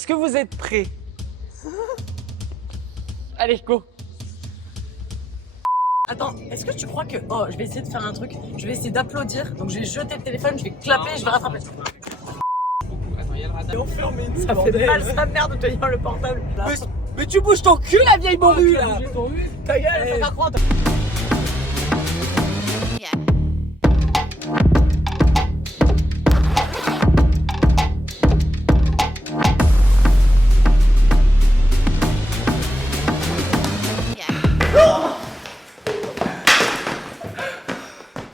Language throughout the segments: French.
Est-ce que vous êtes prêts? Allez, go. Attends, est-ce que tu crois que... Oh, je vais essayer de faire un truc. Je vais essayer d'applaudir. Donc je vais jeter le téléphone, je vais clapper, je vais rattraper. Attends, il y a le radar. Enfermez-nous, Ça fait mal sa mère de tenir le portable. Là. Mais tu bouges ton cul, la vieille morue, là. Ta gueule, ça va croire.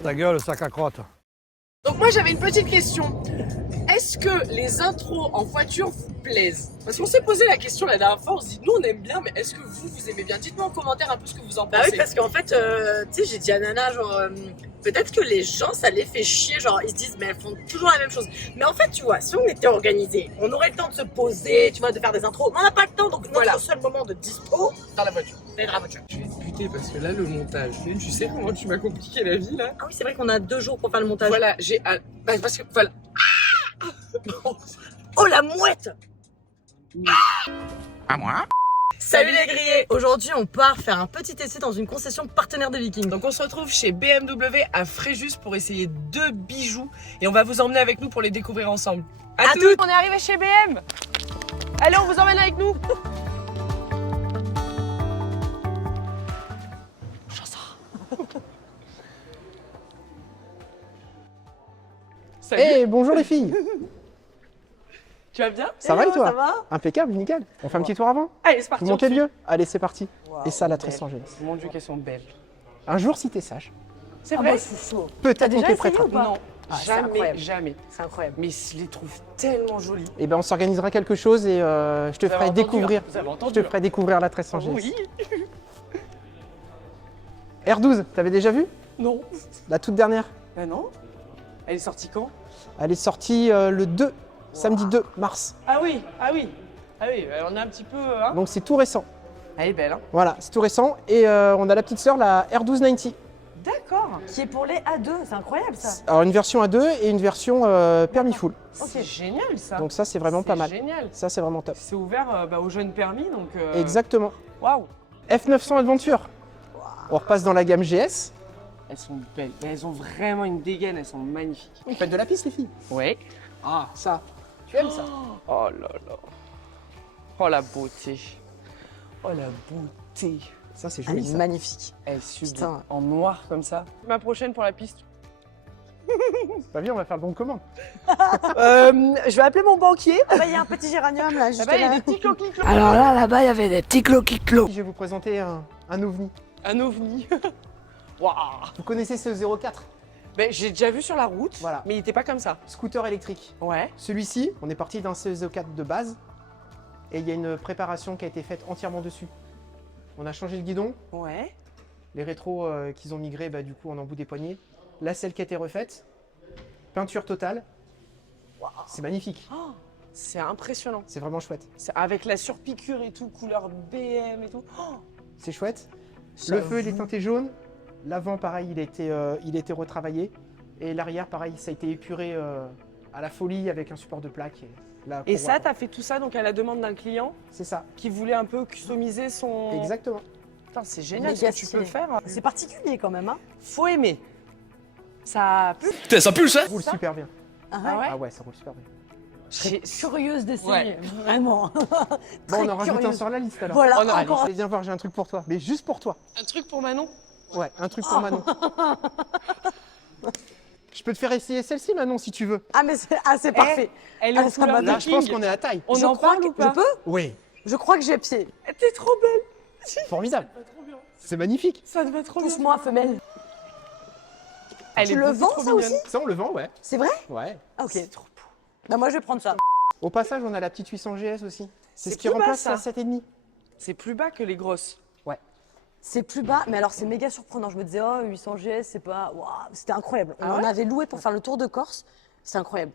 Ta gueule, sac à crotte. Donc moi, j'avais une petite question. Est-ce que les intros en voiture vous plaisent? Parce qu'on s'est posé la question la dernière fois, on se dit, nous on aime bien, mais est-ce que vous aimez bien? Dites-moi en commentaire un peu ce que vous en Bah pensez. oui, parce qu'en fait, tu sais, j'ai dit à Nana, genre, peut-être que les gens, ça les fait chier, genre, ils se disent, mais elles font toujours la même chose. Mais en fait, tu vois, si on était organisé, on aurait le temps de se poser, tu vois, de faire des intros. Mais on n'a pas le temps, donc Voilà. notre seul moment de dispo, Dans la voiture. c'est dans la voiture. Je vais te buter parce que là, le montage, tu sais comment tu m'as compliqué la vie, là? Ah oui, c'est vrai qu'on a 2 jours pour faire le montage. Voilà, j'ai... Bah, parce que, voilà. Bon. Oh, la mouette! À moi. Salut les grillés! Aujourd'hui, on part faire un petit essai dans une concession partenaire des Vikings. Donc on se retrouve chez BMW à Fréjus pour essayer 2 bijoux et on va vous emmener avec nous pour les découvrir ensemble. À toutes. On est arrivé chez BM. Allez, on vous emmène avec nous. Salut. Hey, bonjour les filles. Tu vas bien? Ça va et Hello, toi? ça va? Impeccable, nickel. On fait un petit tour avant? Allez, c'est parti. Vous montez on le suit. lieu? Allez, c'est parti. Waouh, Et ça, la belle. Très Angélès. Mon Dieu, qu'elles sont belles. Un jour, si t'es sage, C'est Ah vrai? bah, c'est chaud. peut-être T'as on déjà te essayé prêtera. ou pas? Non, Ah, c'est jamais, incroyable. jamais. C'est incroyable. Mais je les trouve tellement jolies. Et ben, on s'organisera quelque chose et je te Vous avez ferai entendu, découvrir. hein, vous avez Je entendu, te hein. ferai découvrir la Très Angélès. Oui. R12, t'avais déjà vu? Non. La toute dernière? Ben non. Elle est sortie quand? Elle est sortie le 2, samedi 2 mars. Ah oui, ah oui. Ah oui, on est un petit peu... Hein. Donc c'est tout récent. Elle est belle, hein. Voilà, c'est tout récent. Et on a la petite sœur, la R1290. D'accord. Qui est pour les A2, c'est incroyable ça. Alors une version A2 et une version permis full. C'est génial ça. Donc ça, c'est vraiment pas mal. C'est génial. Ça, c'est vraiment top. C'est ouvert aux jeunes permis, donc... Exactement. Waouh. F900 Adventure. On repasse dans la gamme GS. Elles sont belles. Mais elles ont vraiment une dégaine, elles sont magnifiques. Vous faites de la piste, les filles? Ouais. Ah, ça. Tu aimes ça? Oh là là. Oh la beauté. Oh la beauté. Ça, c'est Elle joli, est ça. magnifique. Elle est sublime. Putain. En noir comme ça. Ma prochaine pour la piste. Pas bien, on va faire le bon de commande. Je vais appeler mon banquier. Ah bah, il y a un petit géranium là, juste Là-bas, il y a là. des petits cloquis-clos. Alors là-bas, il y avait des petits clo. Je vais vous présenter un ovni. Un ovni. Waouh. Vous connaissez ce 04? Ben, j'ai déjà vu sur la route, Voilà. mais il était pas comme ça. Scooter électrique. Ouais. Celui-ci, on est parti d'un CE04 de base et il y a une préparation qui a été faite entièrement dessus. On a changé le guidon, Ouais. les rétros qu'ils ont migré du coup en embout des poignées, la selle qui a été refaite, peinture totale. C'est magnifique, Oh, c'est impressionnant. c'est vraiment chouette. C'est avec la surpiqûre et tout, couleur BM et tout. Oh, C'est chouette. Le j'avoue. feu, il est teinté jaune. L'avant, pareil, il a été retravaillé. Et l'arrière, pareil, ça a été épuré à la folie avec un support de plaque. Et ça, t'as fait tout ça donc à la demande d'un client C'est ça, qui voulait un peu customiser son... exactement. Putain, c'est génial Méga ce que tu peux stylé. faire. C'est particulier quand même, hein. Faut aimer. Ça pue. Putain, ça pue ça. Ça roule super bien. Ah Ah ouais, Ah ouais, ça roule super bien. J'ai- Curieuse d'essayer, Ouais. vraiment. Bon, on en rajoute un sur la liste alors. Voilà, Oh non, encore Allez, viens voir, j'ai un truc pour toi. Mais juste pour toi. Un truc pour Manon. Ouais, un truc pour Manon. Je peux te faire essayer celle-ci, Manon, si tu veux. Ah, mais c'est parfait. Elle est Ah, en ça couleur m'a- Là, je pense viking. qu'on est à taille. On Je en crois parle que ou pas? je peux. Oui, Je crois que j'ai pied. T'es trop belle. formidable. C'est magnifique. Ça te va trop bien. Pousse-moi, femelle. Elle Tu est le beaucoup vends, trop ça mignonne. aussi Ça, on le vend, ouais. C'est vrai? Ouais. Ah, ok. Bah, moi, je vais prendre ça. Au passage, on a la petite 800 GS aussi. C'est ce C'est qui plus bas, remplace ça. la 7,5. C'est plus bas que les grosses. C'est plus bas, mais alors c'est méga surprenant. Je me disais, oh, 800 GS, c'est pas. Waouh, c'était incroyable. On Ah en ouais avait loué pour faire le tour de Corse. C'est incroyable.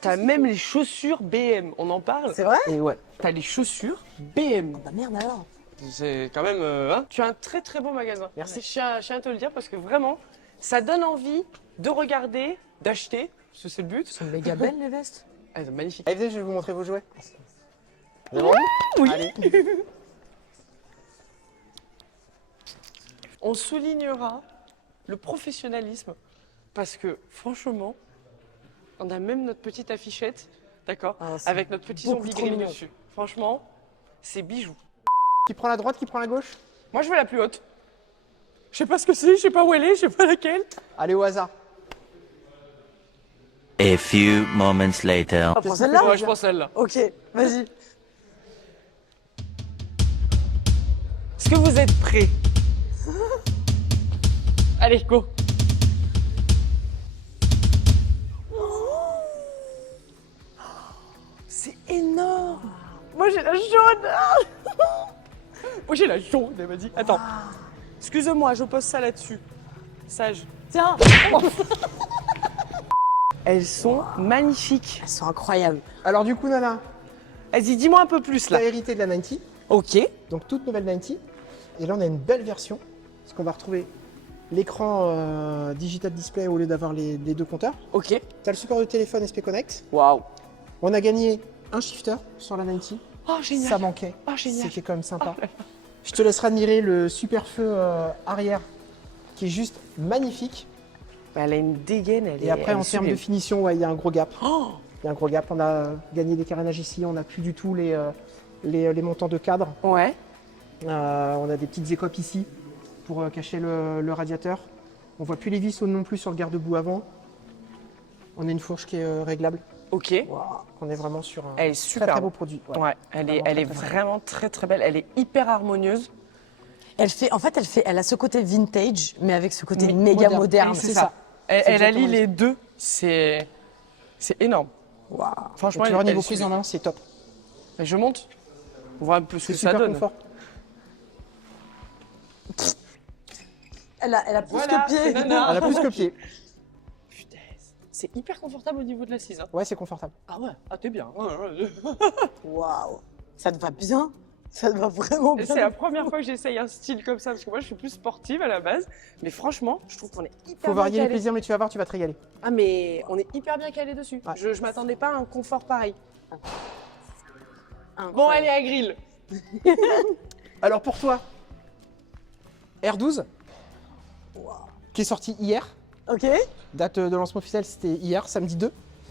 T'as même les chaussures BM. On en parle. C'est vrai? Et ouais. T'as les chaussures BM. Bah, merde alors. C'est quand même. Hein. Tu as un très très beau magasin. Merci. Je tiens à te le dire parce que vraiment, ça donne envie de regarder, d'acheter. Parce que c'est le but. Elles sont méga belles, les vestes. Elles sont magnifiques. Allez, venez, je vais vous montrer vos jouets. Vous avez envie? Oui. Allez. On soulignera le professionnalisme parce que franchement, on a même notre petite affichette, d'accord, Ah, c'est avec notre petit beaucoup zombie trop green mignon. dessus. Franchement, c'est bijou. Qui prend la droite, qui prend la gauche? Moi, je veux la plus haute. Je sais pas ce que c'est, je sais pas où elle est, je sais pas laquelle. Allez au hasard. A few moments later. On prend celle-là? Ouais, je prends celle-là. Ok, vas-y. Est-ce que vous êtes prêts? Allez, go. C'est énorme. Moi, j'ai la jaune. Moi, j'ai la jaune, elle m'a dit. Attends. Excuse-moi, je pose ça là-dessus. Sage. Tiens, Elles sont magnifiques. elles sont incroyables. Alors du coup, Nana, Vas-y, dis-moi un peu plus là. t'as hérité de la 90, Ok. donc toute nouvelle 90. Et là, on a une belle version, parce qu'on va retrouver l'écran digital display au lieu d'avoir les deux compteurs. Ok. T'as le support de téléphone SP Connect. Waouh. On a gagné un shifter sur la 90. Oh, génial. Ça manquait. Oh, génial. C'était quand même sympa. Je te laisserai admirer le super feu arrière, qui est juste magnifique. Elle a une dégaine, elle est. Et après, elle en est termes de sublime. finition, ouais, il y a un gros gap. Oh. Il y a un gros gap. On a gagné des carénages ici, on n'a plus du tout les montants de cadre. Ouais. On a des petites écopes ici pour cacher le radiateur. On voit plus les vis non plus sur le garde-boue avant. On a une fourche qui est réglable. Ok. On est vraiment sur un Elle est très super. très beau produit. Ouais. Ouais, elle est, Vraiment elle est très, très vraiment très très belle. Elle est hyper harmonieuse. Elle a ce côté vintage, mais avec ce côté Mais méga moderne. moderne. C'est ça. Elle exactement allie ça. les deux. C'est énorme. Waouh. Franchement, Et tu vois, elle niveau est prise sublime. en main, c'est top. Et je monte. On voit un peu ce C'est que ça super donne. confort. Elle a plus Voilà, que pied. c'est Nana. Elle a plus que pied. Putain, c'est hyper confortable au niveau de l'assise. Hein. Ouais, c'est confortable. Ah ouais, ah t'es bien. Ouais, ouais. Waouh. Ça te va bien. Ça te va vraiment Et bien. c'est la première fois que j'essaye un style comme ça parce que moi je suis plus sportive à la base. Mais franchement, je trouve qu'on est hyper Faut bien varier les calé. plaisirs, mais tu vas voir, tu vas te régaler. Ah mais on est hyper bien calé dessus. Ouais. Je m'attendais pas à un confort pareil. Incroyable. Bon allez à grill. Alors pour toi, R12, qui est sorti hier. Ok. Date de lancement officiel, c'était hier, samedi 2.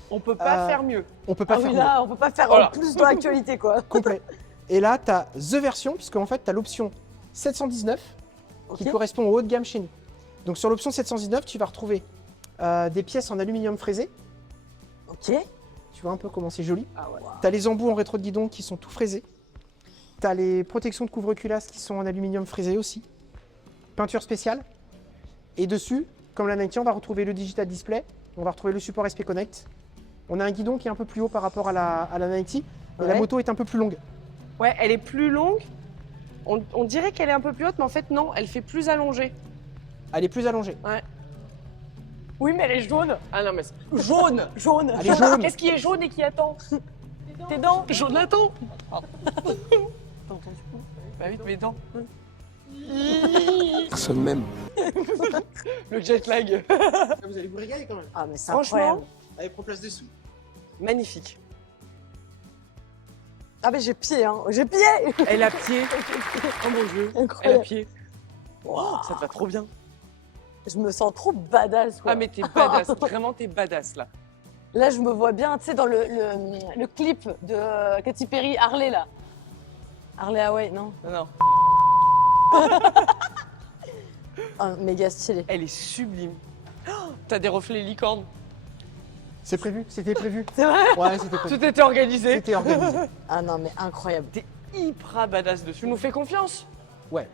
On peut pas faire mieux. On peut pas Ah faire oui, mieux. là, on peut pas faire Voilà. plus dans l'actualité, quoi. Complet. Et là, tu as The version, puisque en fait, tu as l'option 719 qui Ok. correspond au haut de gamme chez nous. Donc sur l'option 719, tu vas retrouver des pièces en aluminium fraisé. Ok. Tu vois un peu comment c'est joli. Ah ouais. Tu as les embouts en rétro de guidon qui sont tout fraisés. Tu as les protections de couvre-culasse qui sont en aluminium fraisé aussi. Peinture spéciale. Et dessus, comme la 90, on va retrouver le digital display. On va retrouver le support SP Connect. On a un guidon qui est un peu plus haut par rapport à la 90. Et la Ouais. moto est un peu plus longue. Ouais, elle est plus longue. On dirait qu'elle est un peu plus haute, mais en fait non, elle fait plus allongée. Elle est plus allongée. Oui, mais elle est jaune. Ah non, mais c'est- Jaune. Jaune. Elle est jaune. qu'est-ce qui est jaune et qui attend? Tes dents. Jaune attend. T'as entendu? Bah oui, mes dents. Personne même. Le jet lag. Vous allez vous régaler quand même. Ah, mais c'est Franchement, incroyable. Allez, prends place dessous. magnifique. Ah, mais j'ai pied, hein. J'ai pied. Elle a pied. Oh mon dieu. Elle a Incroyable. pied. Ça te va trop bien. Je me sens trop badass, quoi. Ah mais t'es badass. Vraiment t'es badass là. Là, je me vois bien, tu sais, dans le clip de Katy Perry, Harley, là. Harley Hawaii, non? Non, non. Ah, méga stylé. Elle est sublime. Oh, t'as des reflets licorne. C'est prévu, c'était prévu. C'est vrai? Ouais, c'était prévu. Tout était organisé. C'était organisé. Ah non, mais incroyable. T'es hyper badass dessus. Tu nous fais confiance? Ouais.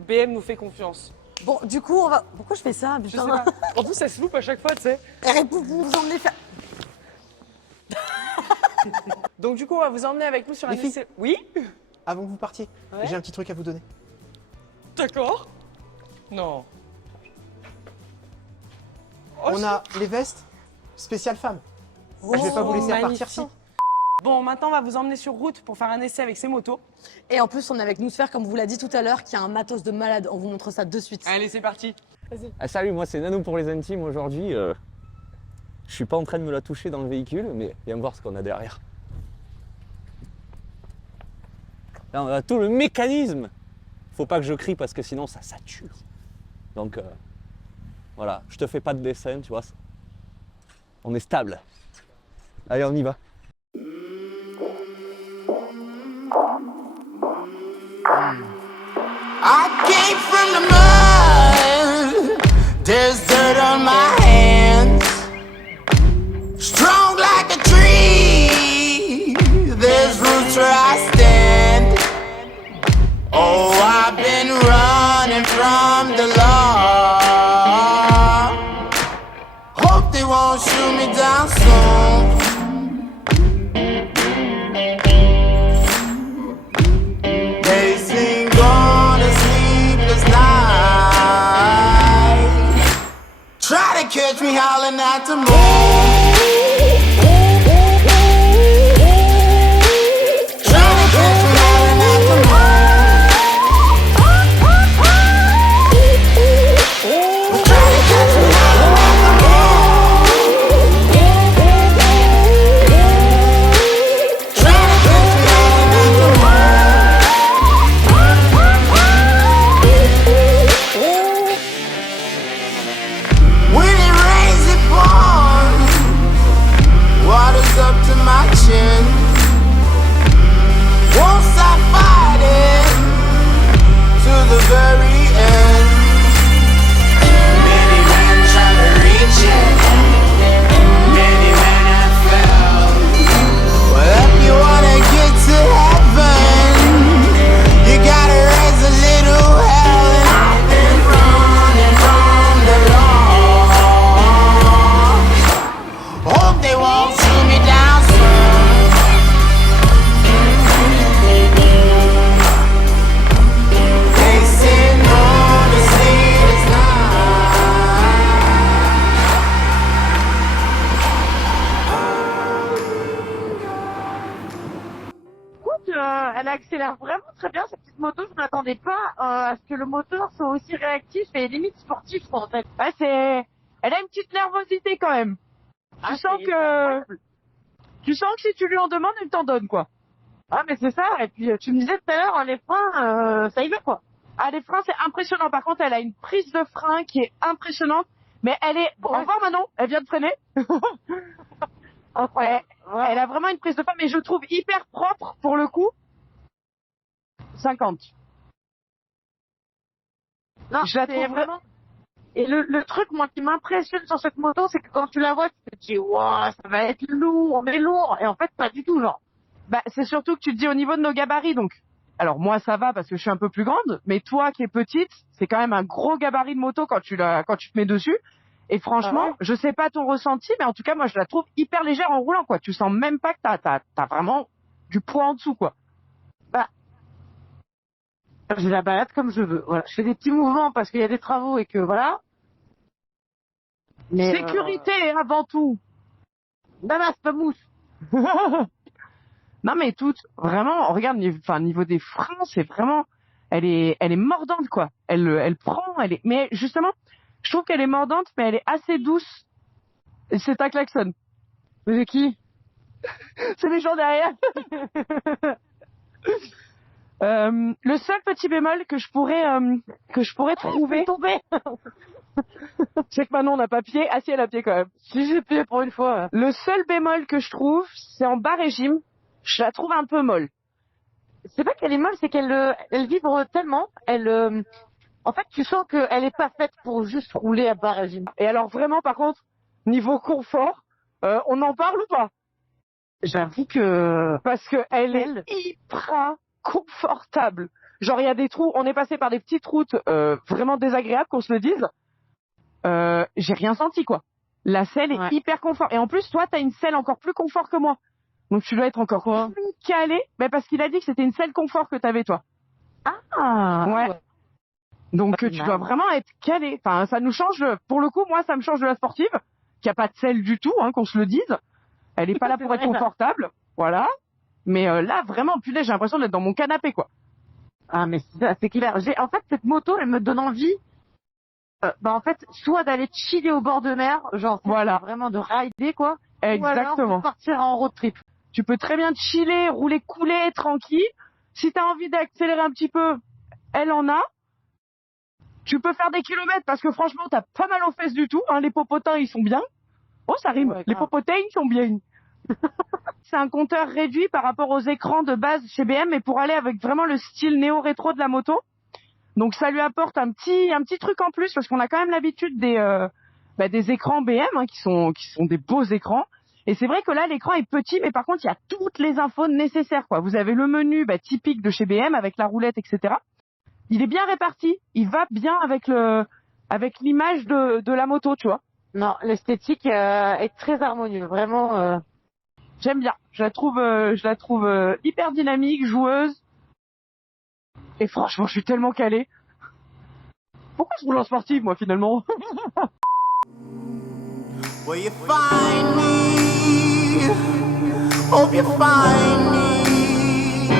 BM nous fait confiance. Bon, du coup, on va... Pourquoi je fais ça, Je sais putain? pas. En plus, ça se loupe à chaque fois, tu sais. Arrête pour vous emmener faire... Donc du coup, on va vous emmener avec nous sur un Les filles. essai. Oui? Avant que vous partiez, Ouais. j'ai un petit truc à vous donner. D'accord. Non. Oh, On a les vestes spéciales femmes. Je vais pas vous laisser magnifique. repartir si. Bon, maintenant, on va vous emmener sur route pour faire un essai avec ces motos. Et en plus, on est avec Nousfer, comme vous l'a dit tout à l'heure, qui a un matos de malade. On vous montre ça de suite. Allez, c'est parti. Ah, salut, moi c'est Nanou pour les intimes aujourd'hui. Je suis pas en train de me la toucher dans le véhicule, mais viens voir ce qu'on a derrière. Là, on a tout le mécanisme. Faut pas que je crie parce que sinon ça sature. Donc voilà, je te fais pas de dessin, tu vois. On est stable. Allez, on y va. I came from the mud. There's dirt on my hands. Strong like a tree. There's roots where I stand. Oh, I've been running from the law. Hope they won't shoot me down soon. They sing on a sleepless night. Try to catch me howling at the moon. Try to catch me howling at the moon. Try to catch me howling at the moon. Try to catch me howling at the moon. When it rains, it pours. Water's up to my chin. Won't stop fighting to the very end. Many men try to reach it. Many men have failed. Well, if you wanna get to heaven, you gotta raise a little hell. And I've been running from the law. Hope they won't shoot me down soon. They say no to sleepless Écoute, elle accélère vraiment très bien cette petite moto. Je m'attendais pas à ce que le moteur soit aussi réactif et limite sportif quoi, en fait. Ouais, elle a une petite nervosité quand même. Ah, Tu sens que si tu lui en demandes, elle t'en donne quoi. Ah mais c'est ça. Et puis tu me disais tout à l'heure les freins, ça y va quoi. Ah, les freins, c'est impressionnant. Par contre, elle a une prise de frein qui est impressionnante. Mais elle est... Au revoir, Manon. Elle vient de freiner. Incroyable. Elle a vraiment une prise de frein, mais je trouve hyper propre pour le coup. 50. Non, Je la c'est trouve vraiment. Et le truc moi qui m'impressionne sur cette moto, c'est que quand tu la vois, tu te dis waouh, ça va être lourd, mais lourd. Et en fait, pas du tout genre. Bah, c'est surtout que tu te dis au niveau de nos gabarits, donc. Alors moi ça va parce que je suis un peu plus grande, mais toi qui es petite, c'est quand même un gros gabarit de moto quand tu te mets dessus. Et franchement, Ah ouais. je sais pas ton ressenti, mais en tout cas moi je la trouve hyper légère en roulant quoi. Tu sens même pas que t'as vraiment du poids en dessous quoi. Je la balade comme je veux. Voilà. Je fais des petits mouvements parce qu'il y a des travaux et que voilà. Mais Sécurité avant tout. Damas, pas mousse. Non mais vraiment, regarde, niveau des freins, c'est vraiment, elle est mordante quoi. Elle prend, mais justement, je trouve qu'elle est mordante, mais elle est assez douce. Et c'est ta klaxon. Mais de qui? C'est les gens derrière. Le seul petit bémol que je pourrais trouver. Tomber. C'est que Manon n'a pas pied. Ah si, elle a pied quand même. Si j'ai pied pour une fois. Le seul bémol que je trouve, c'est en bas régime. Je la trouve un peu molle. C'est pas qu'elle est molle, c'est qu'elle elle vibre tellement. En fait, tu sens qu'elle est pas faite pour juste rouler à bas régime. Et alors vraiment, par contre, niveau confort, on en parle ou pas? J'avoue que Parce que elle est hyper confortable. Genre il y a des trous, on est passé par des petites routes vraiment désagréables, qu'on se le dise. J'ai rien senti quoi. La selle est hyper confort. Et en plus, toi, t'as une selle encore plus confort que moi. Donc tu dois être encore plus calé. Mais parce qu'il a dit que c'était une selle confort que t'avais toi. Ah ouais. Donc Pas tu mal. dois vraiment être calé. Enfin, ça nous change. Pour le coup, moi, ça me change de la sportive, qui a pas de selle du tout, hein, qu'on se le dise. Elle est pas là pour être confortable, voilà. Mais là, vraiment, putain, j'ai l'impression d'être dans mon canapé, quoi. Ah mais c'est clair. En fait, cette moto, elle me donne envie. En fait, soit d'aller chiller au bord de mer, genre Voilà. vraiment de rider quoi. Ou alors Exactement. de partir en road trip. Tu peux très bien chiller, rouler, couler, tranquille. Si tu as envie d'accélérer un petit peu, elle en a. Tu peux faire des kilomètres parce que franchement, t'as pas mal aux fesses du tout. Hein. Les popotins, ils sont bien. Oh, ça rime. Ouais, Les grave. popotins, ils sont bien. C'est un compteur réduit par rapport aux écrans de base chez BM, mais pour aller avec vraiment le style néo-rétro de la moto. Donc ça lui apporte un petit truc en plus parce qu'on a quand même l'habitude des écrans BM hein, qui sont des beaux écrans. Et c'est vrai que là l'écran est petit, mais par contre il y a toutes les infos nécessaires quoi. Vous avez le menu typique de chez BM avec la roulette, etc. Il est bien réparti, il va bien avec l'image de la moto, tu vois. Non, l'esthétique est très harmonieuse, vraiment. J'aime bien. Je la trouve hyper dynamique, joueuse. Et franchement, je suis tellement calée. Pourquoi je roule en sportive, moi, finalement? Will you find me? Hope you find me.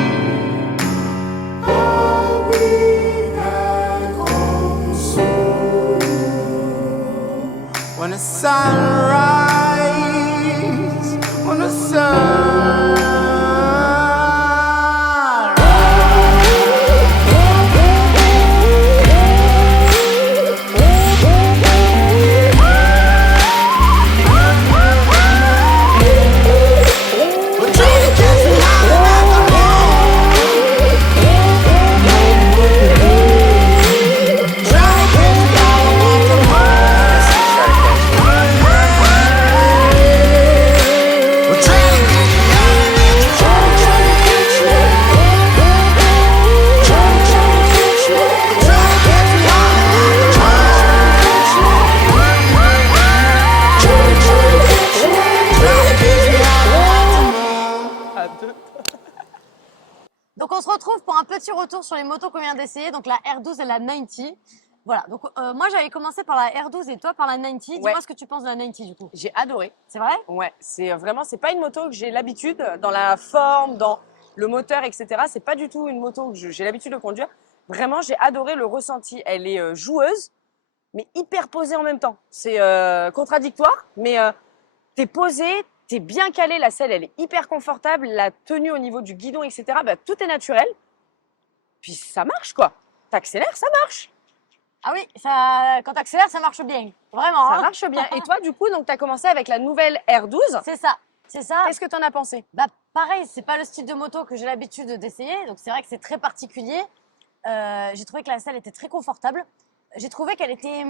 I'll be back home soon. When the sun rises, when the sun Donc on se retrouve pour un petit retour sur les motos qu'on vient d'essayer, donc la R12 et la 90. Voilà, donc moi j'avais commencé par la R12 et toi par la 90. Dis-moi ce que tu penses de la 90 du coup. J'ai adoré. C'est vrai? Ouais, c'est vraiment, c'est pas une moto que j'ai l'habitude, dans la forme, dans le moteur, etc. C'est pas du tout une moto que j'ai l'habitude de conduire. Vraiment, j'ai adoré le ressenti. Elle est joueuse, mais hyper posée en même temps. C'est contradictoire, mais t'es posé, t'es bien calé. La selle, elle est hyper confortable. La tenue au niveau du guidon, etc. Tout est naturel. Puis ça marche, quoi. T'accélères, ça marche. Ah oui, ça, quand t'accélères, ça marche bien. Vraiment. Ça marche bien. Et toi, du coup, donc t'as commencé avec la nouvelle R12. C'est ça. C'est ça. Qu'est-ce que t'en as pensé? Pareil, c'est pas le style de moto que j'ai l'habitude d'essayer, donc c'est vrai que c'est très particulier. J'ai trouvé que la selle était très confortable. J'ai trouvé qu'elle était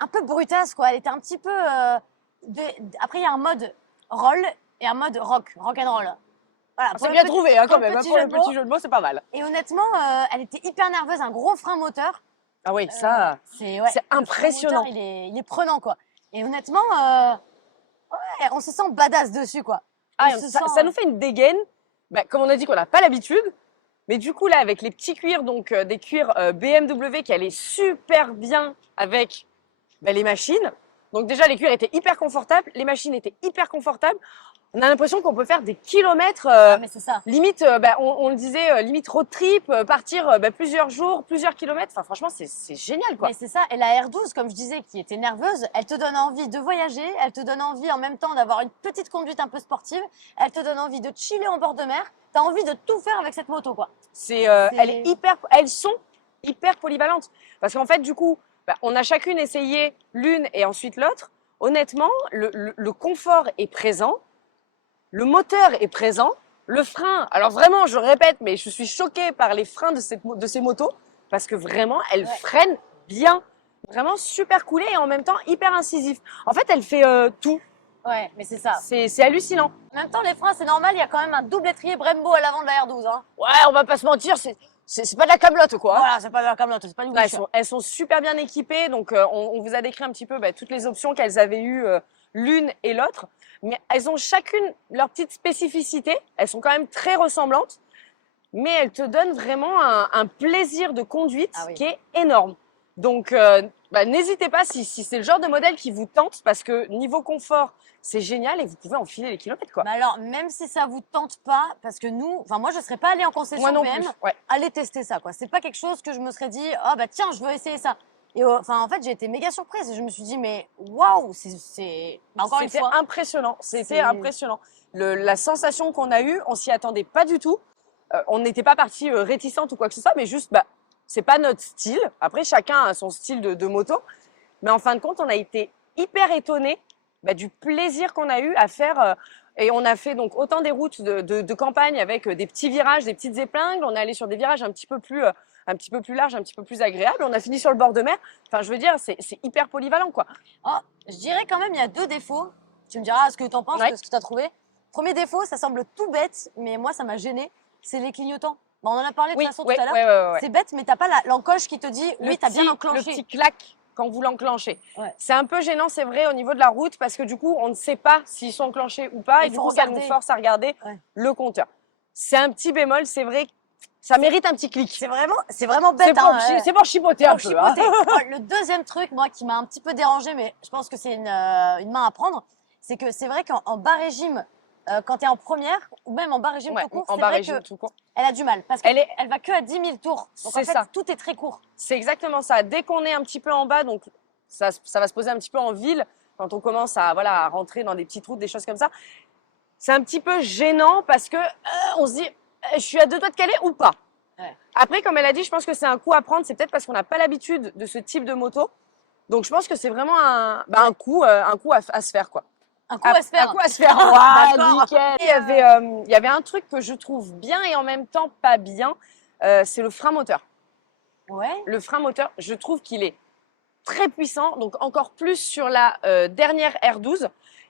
un peu brutasse, quoi. Elle était un petit peu. Après, il y a un mode roll et un mode rock and roll. Voilà, C'est bien trouvé, hein, quand même. Pour le petit jeu jeu de mots, c'est pas mal. Et honnêtement, elle était hyper nerveuse, un gros frein moteur. Ah oui, ça, c'est impressionnant. Le frein moteur, il est prenant, quoi. Et honnêtement, ouais, on se sent badass dessus, quoi. Ça nous fait une dégaine. Comme on a dit qu'on n'a pas l'habitude. Mais du coup, là, avec les petits cuirs, donc des cuirs BMW qui allaient super bien avec les machines. Donc déjà, les cuirs étaient hyper confortables, les machines étaient hyper confortables. On a l'impression qu'on peut faire des kilomètres, mais c'est ça. Limite, on le disait, limite road trip, partir plusieurs jours, plusieurs kilomètres. Enfin, franchement, c'est génial, quoi. Mais c'est ça. Et la R12, comme je disais, qui était nerveuse, elle te donne envie de voyager, elle te donne envie en même temps d'avoir une petite conduite un peu sportive, elle te donne envie de chiller en bord de mer. T'as envie de tout faire avec cette moto, quoi. Elles sont hyper polyvalentes. Parce qu'en fait, du coup, on a chacune essayé l'une et ensuite l'autre. Honnêtement, le confort est présent. Le moteur est présent, le frein, alors vraiment, je répète, mais je suis choquée par les freins de ces motos, parce que vraiment, elles freinent bien, vraiment super coulées et en même temps hyper incisif. En fait, elle fait tout. Ouais, mais c'est ça. C'est hallucinant. En même temps, les freins, c'est normal, il y a quand même un double étrier Brembo à l'avant de la R12. Hein. Ouais, on va pas se mentir, c'est pas de la camelote, quoi. Voilà, c'est pas de la camelote, c'est pas du Elles sont super bien équipées, donc on vous a décrit un petit peu toutes les options qu'elles avaient eues l'une et l'autre. Mais elles ont chacune leur petite spécificité. Elles sont quand même très ressemblantes. Mais elles te donnent vraiment un plaisir de conduite qui est énorme. Donc, n'hésitez pas si c'est le genre de modèle qui vous tente, parce que niveau confort, c'est génial et vous pouvez enfiler les kilomètres, quoi. Mais alors, même si ça vous tente pas, parce que moi, je serais pas allée en concession Moi non BM, plus, ouais. aller tester ça, quoi. C'est pas quelque chose que je me serais dit, tiens, je veux essayer ça. Et en fait, j'ai été méga surprise. Je me suis dit, mais waouh, encore une C'était fois. impressionnant. C'était impressionnant. La sensation qu'on a eue, on s'y attendait pas du tout. on n'était pas parti réticente ou quoi que ce soit, mais juste, bah, c'est pas notre style. Après, chacun a son style de moto. Mais en fin de compte, on a été hyper étonnés du plaisir qu'on a eu à faire. Et on a fait donc autant des routes de campagne avec des petits virages, des petites épingles. On est allé sur des virages un petit peu plus larges, un petit peu plus agréables. On a fini sur le bord de mer. Enfin, je veux dire, c'est hyper polyvalent, quoi. Oh, je dirais quand même, il y a 2 défauts. Tu me diras ce que tu en penses, Ouais. ce que tu as trouvé. Premier défaut, ça semble tout bête, mais moi, ça m'a gêné. C'est les clignotants. Bon, on en a parlé de toute façon tout à l'heure. ouais. C'est bête, mais t'as pas l'encoche qui te dit oui, t'as bien enclenché. Le petit clac quand vous l'enclenchez. Ouais. C'est un peu gênant, c'est vrai, au niveau de la route, parce que du coup, on ne sait pas s'ils sont enclenchés ou pas, et Il du faut coup, ça nous regarder. force à regarder Ouais. le compteur. C'est un petit bémol, c'est vrai, ça mérite un petit clic. C'est vraiment C'est bête. pour, hein, c'est pour chipoter un pour peu. hein. chipoter. Oh, le deuxième truc, moi, qui m'a un petit peu dérangé, mais je pense que c'est une main à prendre, c'est que c'est vrai qu'en bas régime, quand tu es en première, ou même en bas régime Ouais, tout court, en c'est bas vrai régime tout court. qu'elle a du mal. Parce Elle qu'elle va que à 10 000 tours. Donc en C'est fait, ça. tout est très court. C'est exactement ça. Dès qu'on est un petit peu en bas, donc ça va se poser un petit peu en ville, quand on commence à rentrer dans des petites routes, des choses comme ça, c'est un petit peu gênant parce que on se dit, je suis à 2 doigts de caler ou pas. Ouais. Après, comme elle a dit, je pense que c'est un coup à prendre. C'est peut-être parce qu'on n'a pas l'habitude de ce type de moto. Donc, je pense que c'est vraiment un coup à se faire, quoi. Un coup à se faire. Un coup à se faire. D'accord. Nickel. Il y avait un truc que je trouve bien et en même temps pas bien, c'est le frein moteur. Ouais. Le frein moteur, je trouve qu'il est très puissant, donc encore plus sur la dernière R12.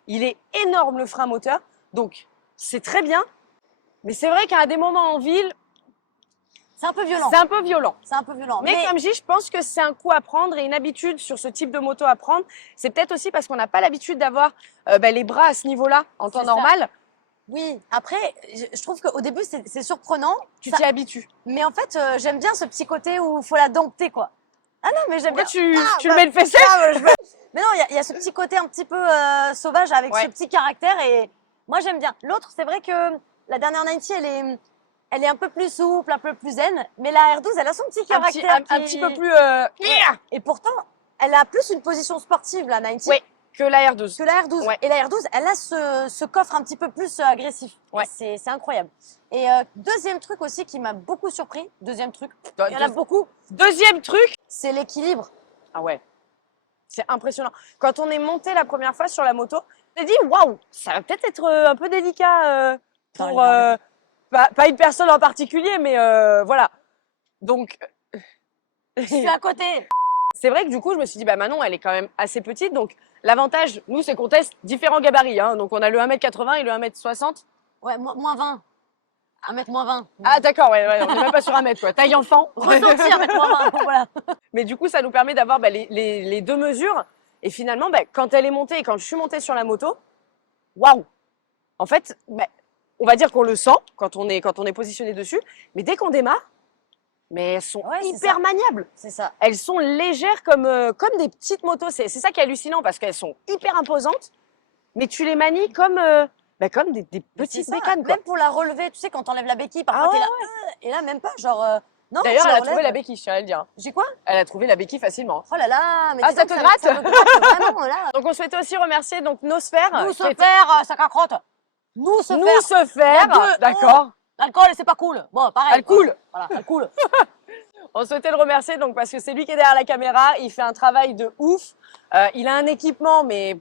Il est énorme le frein moteur, donc c'est très bien. Mais c'est vrai qu'à des moments en ville, C'est un peu violent. c'est un peu violent. C'est un peu violent. Mais comme je dis, je pense que c'est un coup à prendre et une habitude sur ce type de moto à prendre. C'est peut-être aussi parce qu'on n'a pas l'habitude d'avoir les bras à ce niveau-là en temps C'est ça. normal. Oui, après, je trouve qu'au début, c'est surprenant. Tu Ça- t'y habitues. Mais en fait, j'aime bien ce petit côté où il faut la dompter, quoi. Ah non, mais j'aime bien. Pourquoi tu bah, le mets le fessé Mais non, il y a ce petit côté un petit peu sauvage avec Ouais. ce petit caractère et moi j'aime bien. L'autre, c'est vrai que la dernière 90, elle est un peu plus souple, un peu plus zen, mais la R12, elle a son petit un petit, caractère. un petit peu plus Et pourtant, elle a plus une position sportive, la 90, Oui, que la R12. que la R12. Ouais. Et la R12, elle a ce coffre un petit peu plus agressif. Et Ouais. c'est incroyable. Et deuxième truc aussi qui m'a beaucoup surpris, deuxième truc, il y en a beaucoup, Deuxième truc. c'est l'équilibre. Ah ouais, c'est impressionnant. Quand on est monté la première fois sur la moto, on s'est dit waouh, ça va peut-être être un peu délicat pour pas une personne en particulier, mais voilà. Donc Je suis à côté. c'est vrai que du coup, je me suis dit bah Manon, elle est quand même assez petite, donc l'avantage, nous, c'est qu'on teste différents gabarits. Hein. Donc on a le 1m80 et le 1m60. Ouais, moins 20. 1 m moins 20. Ah d'accord, ouais, on n'est même pas sur 1 mètre, quoi. Taille enfant. Ressenti 1 m moins 20. Voilà. Mais du coup, ça nous permet d'avoir les deux mesures. Et finalement, quand elle est montée et quand je suis montée sur la moto, waouh! En fait, on va dire qu'on le sent quand on est positionné dessus, mais dès qu'on démarre, mais elles sont Ouais, c'est hyper ça. maniables. C'est ça. Elles sont légères comme des petites motos. C'est ça qui est hallucinant parce qu'elles sont hyper imposantes, mais tu les manies comme des petites C'est ça. bécanes, quoi. Même pour la relever, tu sais, quand t'enlèves la béquille, parfois Ah t'es là. Et là, même pas. Genre. Non, D'ailleurs, tu elle a relèves. trouvé la béquille, je tiens à le dire. hein. J'ai quoi? Elle a trouvé la béquille facilement. Oh là là. Mais Ah, dis ça donc, te gratte ça me gratte vraiment, là. Donc on souhaitait aussi remercier donc Nosphère. Nous qui se est- faire, sac à crotte. Nous se Nous faire. se faire, Il y a deux- d'accord. L'alcool, c'est pas cool. Bon, pareil. Elle coule. Voilà, elle coule. On souhaitait le remercier donc parce que c'est lui qui est derrière la caméra. Il fait un travail de ouf. Il a un équipement mais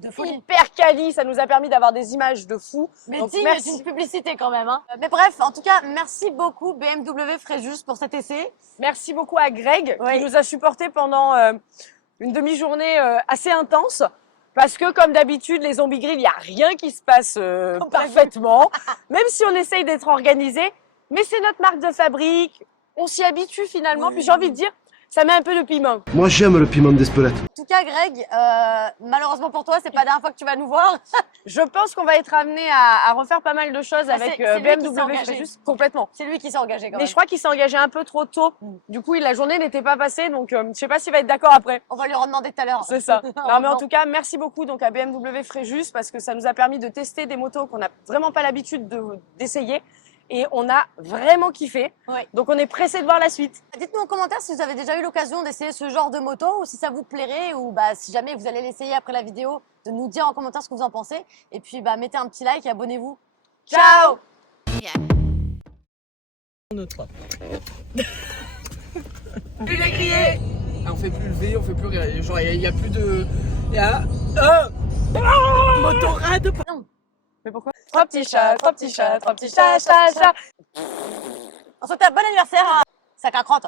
De folie. hyper quali. Ça nous a permis d'avoir des images de fou. Mais Donc, digne merci. d'une publicité quand même. Hein. Mais bref, en tout cas, merci beaucoup BMW Fréjus pour cet essai. Merci beaucoup à Greg Oui. qui nous a supportés pendant une demi-journée assez intense. Parce que comme d'habitude, les zombies grilles, il n'y a rien qui se passe Comme prévu. parfaitement. Même si on essaye d'être organisé. Mais c'est notre marque de fabrique. On s'y habitue finalement. Oui. Puis j'ai envie de dire, ça met un peu de piment. Moi, j'aime le piment d'Espelette. En tout cas, Greg, malheureusement pour toi, c'est pas la dernière fois que tu vas nous voir. Je pense qu'on va être amené à refaire pas mal de choses avec c'est lui qui s'est BMW engagé. Fréjus. Complètement. C'est lui qui s'est engagé quand Mais même. je crois qu'il s'est engagé un peu trop tôt. Du coup, la journée n'était pas passée. Donc, je sais pas s'il va être d'accord après. On va lui redemander tout à l'heure. C'est ça. Non, mais en tout cas, merci beaucoup donc à BMW Fréjus parce que ça nous a permis de tester des motos qu'on n'a vraiment pas l'habitude d'essayer. Et on a vraiment kiffé. Ouais. Donc, on est pressé de voir la suite. Dites-nous en commentaire si vous avez déjà eu l'occasion d'essayer ce genre de moto ou si ça vous plairait ou si jamais vous allez l'essayer après la vidéo, de nous dire en commentaire ce que vous en pensez. Et puis mettez un petit like et abonnez-vous. Ciao! Yeah. chrono 3. Il a crié. Ah, on fait plus le V, on fait plus rien. Genre, il y a plus de. Il y a. Motorade. Mais pourquoi? Trois petits chats, trois petits chats, trois petits chats, chat, chat. On souhaite un bon anniversaire à Sac à crotte.